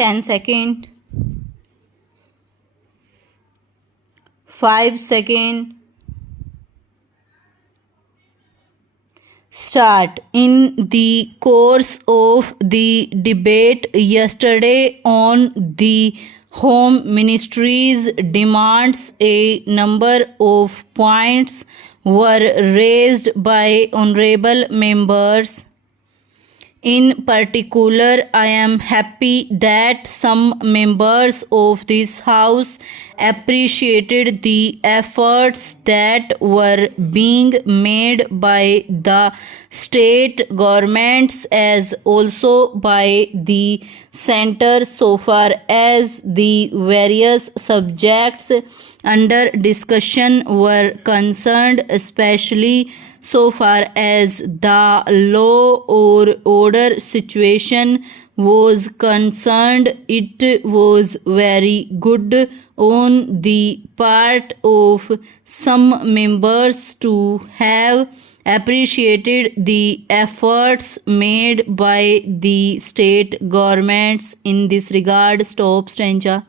10 second, 5 second. Start. In the course of the debate yesterday on the Home Ministry's demands, a number of points were raised by honorable members. In particular, I am happy that some members of this House appreciated the efforts that were being made by the state governments as also by the centre so far as the various subjects under discussion were concerned, especially so far as the law or order situation was concerned. It was very good on the part of some members to have appreciated the efforts made by the state governments in this regard. Stop stanza.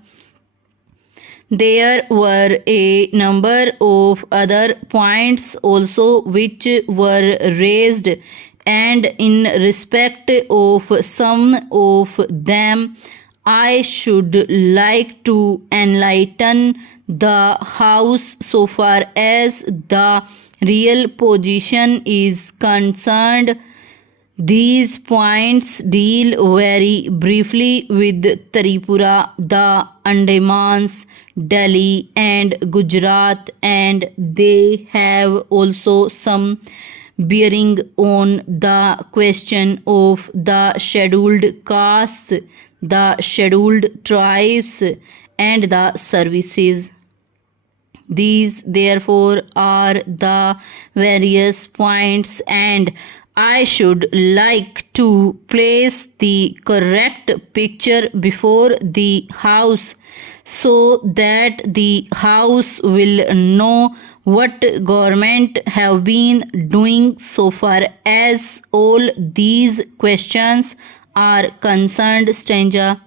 There were a number of other points also which were raised, and in respect of some of them, I should like to enlighten the House so far as the real position is concerned. These points deal very briefly with Tripura, the Andamans, Delhi and Gujarat, and they have also some bearing on the question of the scheduled castes, the scheduled tribes and the services. These therefore are the various points, and I should like to place the correct picture before the House so that the House will know what government have been doing so far as all these questions are concerned. Stanza.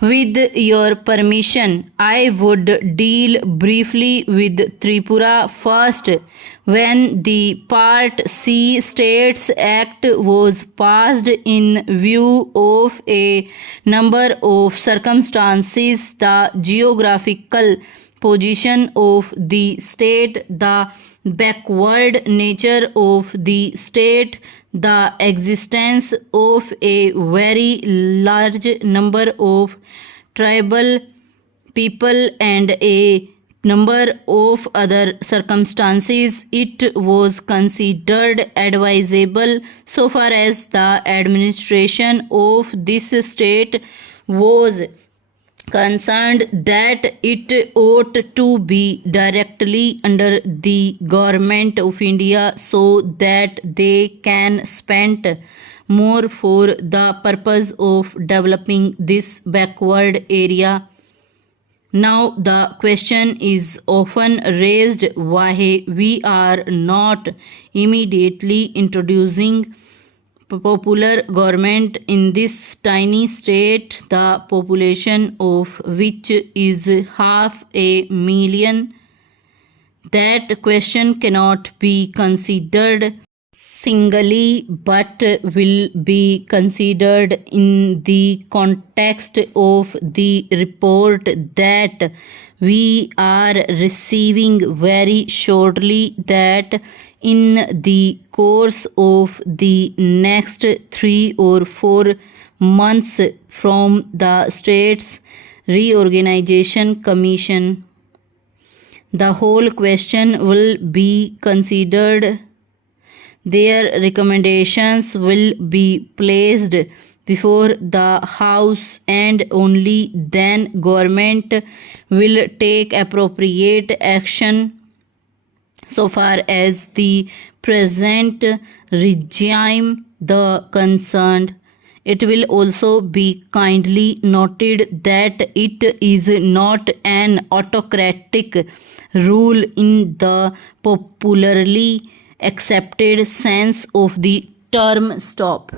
With your permission, I would deal briefly with Tripura first. When the Part C States Act was passed in view of a number of circumstances, the geographical position of the state, the backward nature of the state, the existence of a very large number of tribal people and a number of other circumstances, it was considered advisable so far as the administration of this state was concerned that it ought to be directly under the government of India so that they can spend more for the purpose of developing this backward area. Now the question is often raised why we are not immediately introducing popular government in this tiny state, the population of which is 500,000. That question cannot be considered singly but will be considered in the context of the report that we are receiving very shortly, that in the course of the next 3 or 4 months from the States Reorganization Commission, the whole question will be considered. Their recommendations will be placed before the House, and only then government will take appropriate action so far as the present regime the concerned. It will also be kindly noted that it is not an autocratic rule in the popularly accepted sense of the term. Stop.